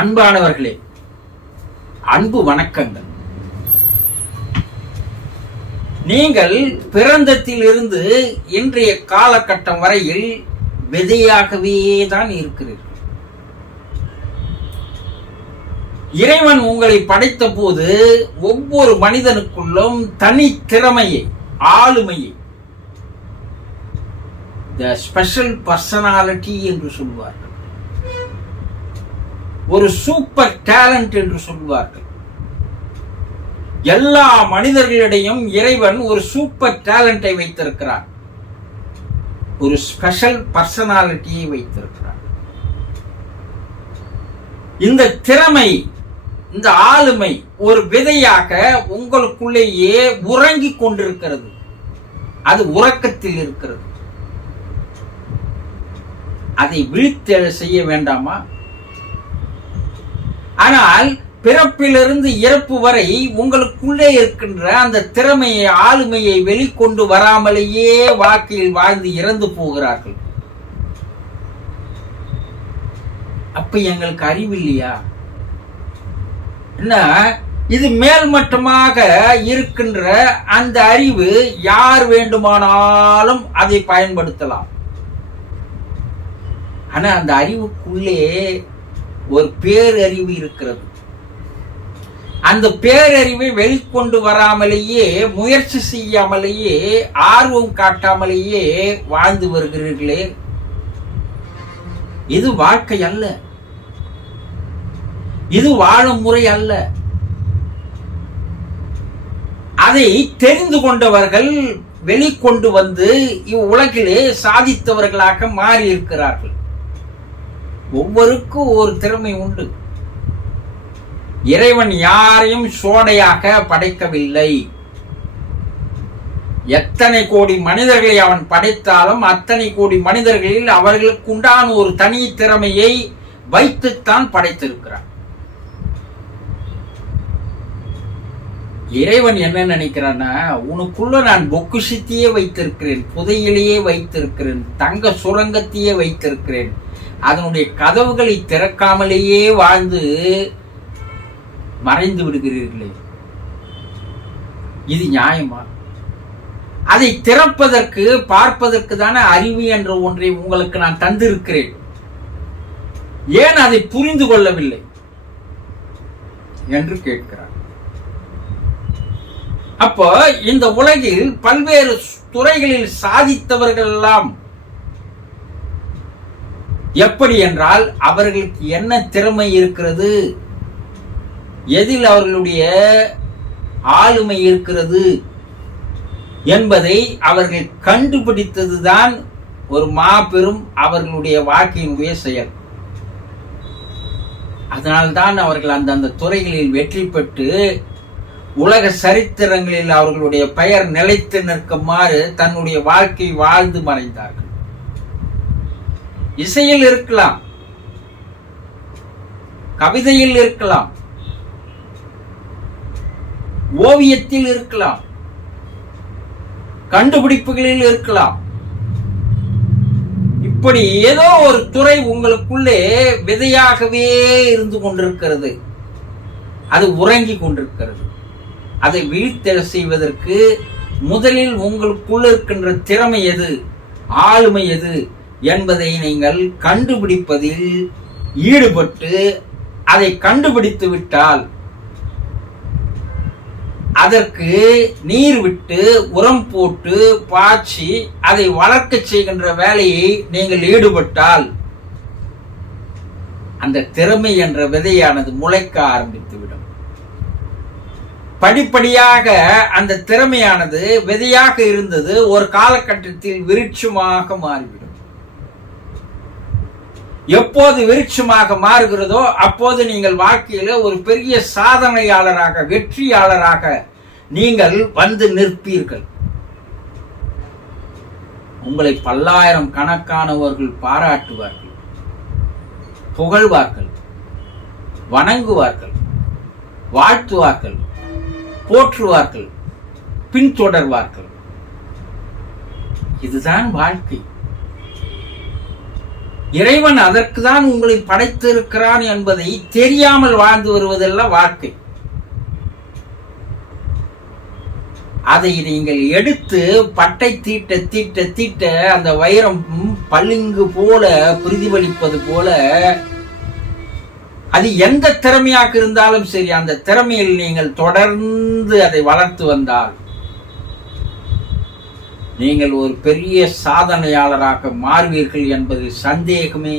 அன்பானவர்களே அன்பு வணக்கங்கள். நீங்கள் பிறந்தத்திலிருந்து இன்றைய காலகட்டம் வரையில் விதையாகவே தான் இருக்கிறீர்கள். இறைவன் உங்களை படைத்த போது ஒவ்வொரு மனிதனுக்குள்ளும் தனி திறமையை ஆளுமையை த ஸ்பெஷல் பர்சனாலிட்டி என்று சொல்வார்கள். ஒரு சூப்பர் டேலண்ட் என்று சொல்வார்கள் எல்லா மனிதர்களிடையும் இறைவன் ஒரு சூப்பர் டேலண்டை வைத்திருக்கிறார். ஒரு ஸ்பெஷல் பர்சனாலிட்டியை வைத்திருக்கிறார். இந்த திறமை இந்த ஆளுமை ஒரு விதையாக உங்களுக்குள்ளேயே உறங்கிக் கொண்டிருக்கிறது. அது உறக்கத்தில் இருக்கிறது. அதை விழித்தெழ செய்ய வேண்டாமா? ஆனால் பிறப்பிலிருந்து இறப்பு வரை உங்களுக்குள்ளே இருக்கின்ற அந்த திறமையை ஆளுமையை வெளிக்கொண்டு வராமலேயே வாழ்க்கையில் வாழ்ந்து இறந்து போகிறார்கள். அப்ப எங்களுக்கு அறிவில்லையா? என்ன? இது மேல்மட்டமாக இருக்கின்ற அந்த அறிவு யார் வேண்டுமானாலும் அதை பயன்படுத்தலாம். ஆனா அந்த அறிவுக்குள்ளே ஒரு பேரறிவு இருக்கிறது. அந்த பேரறிவை வெளிக்கொண்டு வராமலேயே முயற்சி செய்யாமலேயே ஆர்வம் காட்டாமலேயே வாழ்ந்து வருகிறீர்களே. இது வாழ்க்கை அல்ல. இது வாழும் முறை அல்ல. அதை தெரிந்து கொண்டவர்கள் வெளிக்கொண்டு வந்து இவ்வுலகிலே சாதித்தவர்களாக மாறி இருக்கிறார்கள் ஒவ்வொருக்கும் ஒரு திறமை உண்டு. இறைவன் யாரையும் சோடையாக படைக்கவில்லை. எத்தனை கோடி மனிதர்களை அவன் படைத்தாலும் அத்தனை கோடி மனிதர்களில் அவர்களுக்கு உண்டான ஒரு தனி திறமையை வைத்துத்தான் படைத்திருக்கிறான். இறைவன் என்ன நினைக்கிறான்னா உனக்குள்ள நான் பொக்குஷத்தையே வைத்திருக்கிறேன் புதையிலேயே வைத்திருக்கிறேன் தங்க சுரங்கத்தையே வைத்திருக்கிறேன் அதனுடைய கதவுகளை திறக்காமலேயே வாழ்ந்து மறைந்து விடுகிறீர்களே. இது நியாயமா? அதை திறப்பதற்கு பார்ப்பதற்கு தானே அறிவு என்ற ஒன்றை உங்களுக்கு நான் தந்திருக்கிறேன். ஏன் அதை புரிந்து கொள்ளவில்லை? என்று கேட்கிறார். அப்போ இந்த உலகில் பல்வேறு துறைகளில் சாதித்தவர்கள் எல்லாம் எப்படி என்றால் அவர்களுக்கு என்ன திறமை இருக்கிறது? எதில் அவர்களுடைய ஆளுமை இருக்கிறது என்பதை அவர்கள் கண்டுபிடித்ததுதான் ஒரு மாபெரும் அவர்களுடைய வாழ்க்கையினுடைய செயல். அதனால்தான் அவர்கள் அந்தந்த துறைகளில் வெற்றி பெற்று உலக சரித்திரங்களில் அவர்களுடைய பெயர் நிலைத்து நிற்குமாறு தன்னுடைய வாழ்க்கை வாழ்ந்து மறைந்தார்கள். இசையில் இருக்கலாம். கவிதையில் இருக்கலாம். ஓவியத்தில் இருக்கலாம். கண்டுபிடிப்புகளில் இருக்கலாம். இப்படி ஏதோ ஒரு துறை உங்களுக்குள்ளே விதையாகவே இருந்து கொண்டிருக்கிறது. அது உறங்கி கொண்டிருக்கிறது. அதை விழித்தெழ செய்வதற்கு முதலில் உங்களுக்குள்ள இருக்கின்ற திறமை எது? ஆளுமை எது? என்பதை நீங்கள் கண்டுபிடிப்பதில் ஈடுபட்டு அதை கண்டுபிடித்து விட்டால் அதற்கு நீர் விட்டு உரம் போட்டு பாய்ச்சி அதை வளர்க்க செய்கின்ற வேலையை நீங்கள் ஈடுபட்டால் அந்த திறமை என்ற விதையானது முளைக்க ஆரம்பித்துவிடும். படிப்படியாக அந்த திறமையானது விதையாக இருந்தது ஒரு காலகட்டத்தில் விருட்சமாக மாறிவிடும். எப்போது விருட்சமாக மாறுகிறதோ அப்போது நீங்கள் வாழ்க்கையில ஒரு பெரிய சாதனையாளராக வெற்றியாளராக நீங்கள் வந்து நிற்பீர்கள். உங்களை பல்லாயிரம் கணக்கானவர்கள் பாராட்டுவார்கள் புகழ்வார்கள் வணங்குவார்கள் வாழ்த்துவார்கள் போற்றுவார்கள் பின்தொடர்வார்கள். இதுதான் வாழ்க்கை. இறைவன் அதற்கு தான் உங்களை படைத்திருக்கிறான் என்பதை தெரியாமல் வாழ்ந்து வருவதெல்லாம் வாழ்க்கை. அதை நீங்கள் எடுத்து பட்டை தீட்ட தீட்ட தீட்ட அந்த வைரம் பளிங்கு போல பிரதிபலிப்பது போல அது எந்த திறமையாக இருந்தாலும் சரி அந்த திறமையில் நீங்கள் தொடர்ந்து அதை வளர்த்து வந்தால் நீங்கள் ஒரு பெரிய சாதனையாளராக மாறுவீர்கள் என்பது சந்தேகமே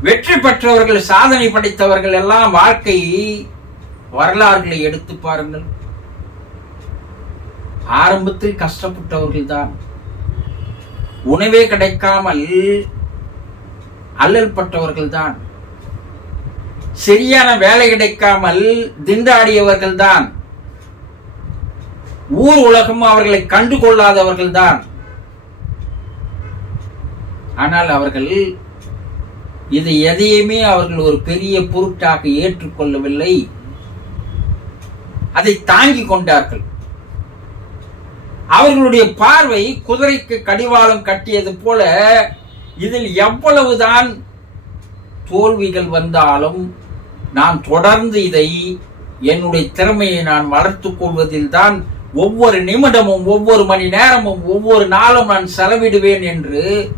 வெற்றி பெற்றவர்கள் சாதனை படைத்தவர்கள் எல்லாம் வாழ்க்கை வரலாறுகளை எடுத்து பாருங்கள். ஆரம்பத்தில் கஷ்டப்பட்டவர்கள் தான் உணவே கிடைக்காமல் அல்லல் பட்டவர்கள் தான் சரியான வேலை கிடைக்காமல் திண்டாடியவர்கள் தான் ஊர் உலகம் அவர்களை கண்டு கொள்ளாதவர்கள் தான் ஆனால் அவர்கள் இது எதையுமே அவர்கள் ஒரு பெரிய பொருட்டாக ஏற்றுக்கொள்ளவில்லை. அதை தாங்கிக் கொண்டார்கள். அவர்களுடைய பார்வை குதிரைக்கு கடிவாளம் கட்டியது போல இதில் எவ்வளவுதான் தோல்விகள் வந்தாலும் நான் தொடர்ந்து இதை என்னுடைய திறமையை நான் வளர்த்துக் கொள்வதில் தான் ஒவ்வொரு நிமிடமும் ஒவ்வொரு மணி நேரமும் ஒவ்வொரு நாளும் நான் செலவிடுவேன் என்று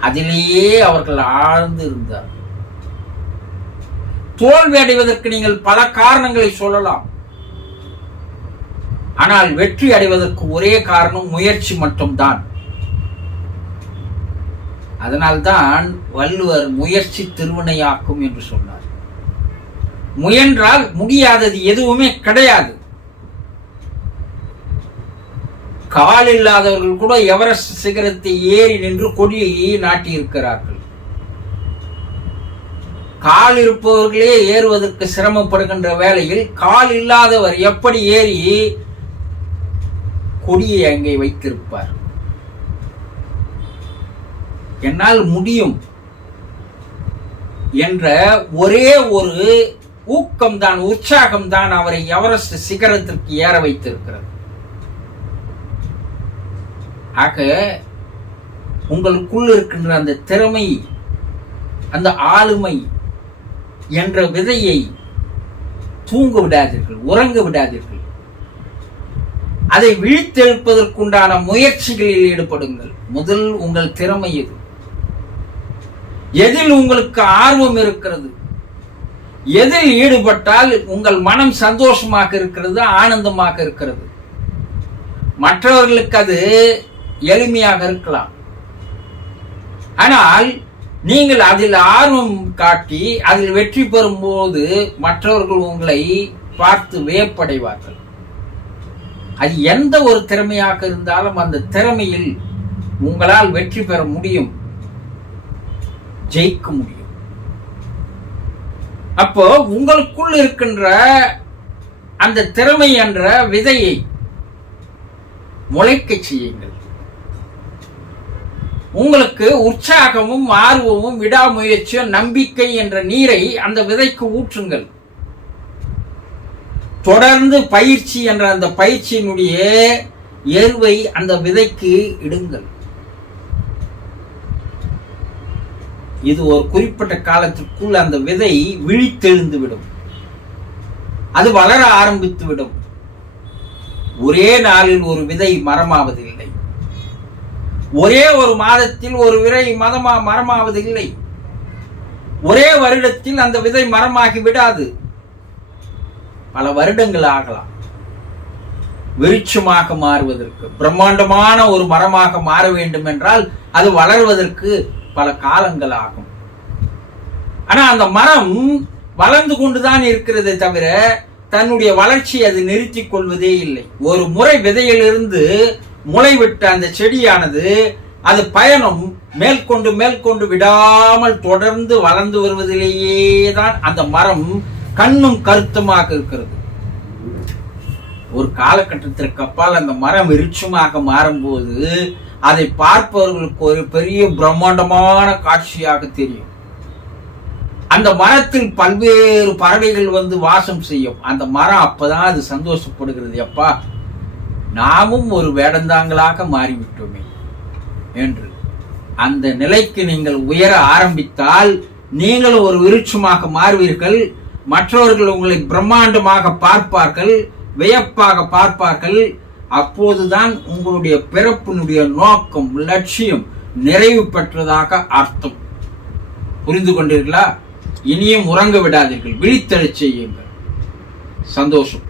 அதிலேயே அவர்கள் ஆழ்ந்து இருந்தார். தோல்வி அடைவதற்கு நீங்கள் பல காரணங்களை சொல்லலாம். ஆனால் வெற்றி அடைவதற்கு ஒரே காரணம் முயற்சி மட்டும்தான். அதனால்தான் வள்ளுவர் முயற்சி திருவினையாக்கும் என்று சொன்னார். முயன்றால் முடியாதது எதுவுமே கிடையாது. கால் இல்லாதவர்கள் கூட எவரெஸ்ட் சிகரத்தை ஏறி நின்று கொடியை நாட்டியிருக்கிறார்கள்? கால் இருப்பவர்களே ஏறுவதற்கு சிரமப்படுகின்ற வேளையில் கால் இல்லாதவர் எப்படி ஏறி கொடியை அங்கே வைத்திருப்பார்? என்னால் முடியும் என்ற ஒரே ஒரு ஊக்கம்தான் உற்சாகம்தான் அவரை எவரெஸ்ட் சிகரத்திற்கு ஏற வைத்திருக்கிறது. ஆக உங்களுக்குள் இருக்கின்ற அந்த திறமை அந்த ஆளுமை என்ற விதையை தூங்க விடாதீர்கள் உறங்க விடாதீர்கள். அதை விழித்தெழுப்பதற்குண்டான முயற்சிகளில் ஈடுபடுங்கள். முதல் உங்கள் திறமை எது? எதில் உங்களுக்கு ஆர்வம் இருக்கிறது? எதில் ஈடுபட்டால் உங்கள் மனம் சந்தோஷமாக இருக்கிறது ஆனந்தமாக இருக்கிறது? மற்றவர்களுக்கு அது எளிமையாக இருக்கலாம். ஆனால் நீங்கள் அதில் ஆர்வம் காட்டி அதில் வெற்றி பெறும் போது மற்றவர்கள் உங்களை பார்த்து வியப்படைவார்கள். அது எந்த ஒரு திறமையாக இருந்தாலும் அந்த திறமையில் உங்களால் வெற்றி பெற முடியும். ஜெயிக்க முடியும். அப்போ உங்களுக்குள் இருக்கின்ற அந்த திறமை என்ற விதையை முளைக்க செய்யுங்கள். உங்களுக்கு உற்சாகமும் ஆர்வமும் விடாமுயற்சியும் நம்பிக்கை என்ற நீரை அந்த விதைக்கு ஊற்றுங்கள். தொடர்ந்து பயிற்சி என்ற அந்த பயிற்சியினுடைய எருவை அந்த விதைக்கு இடுங்கள். இது ஒரு குறிப்பிட்ட காலத்திற்குள் அந்த விதை விழித்தெழுந்து விடும். அது வளர ஆரம்பித்து விடும். ஒரே நாளில் ஒரு விதை மரமாவதில்லை. ஒரே ஒரு மாதத்தில் ஒரு விதை மதமா மரமாவதில்லை. ஒரே வருடத்தில் அந்த விதை மரமாகி விடாது. பல வருடங்கள் ஆகலாம். விருட்சமாக மாறுவதற்கு பிரம்மாண்டமான ஒரு மரமாக மாற வேண்டும் என்றால் அது வளர்வதற்கு பல காலங்கள் ஆகும். ஆனா அந்த மரம் வளர்ந்து கொண்டுதான் இருக்கிறதே தவிர தன்னுடைய வளர்ச்சி அது நிறுத்திக் கொள்வதே இல்லை. ஒரு முறை விதையிலிருந்து முளைவிட்ட அந்த செடியானது அது பயணம் மேற்கொண்டு மேற்கொண்டு விடாமல் தொடர்ந்து வளர்ந்து வருவதிலேயே தான் அந்த மரம் கண்ணும் கருத்துமாக இருக்கிறது. ஒரு காலகட்டத்திற்கு அப்பால் அந்த மரம் விருட்சமாக மாறும்போது அதை பார்ப்பவர்களுக்கு ஒரு பெரிய பிரம்மாண்டமான காட்சியாக தெரியும். அந்த மரத்தில் பல்வேறு பறவைகள் வந்து வாசம் செய்யும். அந்த மரம் அப்பதான் அது சந்தோஷப்படுகிறது. எப்பா நாமும் ஒரு வேடந்தாங்களாக மாறிவிட்டோமே என்று. அந்த நிலைக்கு நீங்கள் உயர ஆரம்பித்தால் நீங்கள் ஒரு விருட்சமாக மாறுவீர்கள். மற்றவர்கள் உங்களை பிரம்மாண்டமாக பார்ப்பார்கள் வியப்பாக பார்ப்பார்கள். அப்போதுதான் உங்களுடைய பிறப்பினுடைய நோக்கம் லட்சியம் நிறைவு பெற்றதாக அர்த்தம். புரிந்து கொண்டீர்களா? இனியும் உறங்க விடாதீர்கள் விழித்தெழச் செய்யுங்கள். சந்தோஷம்.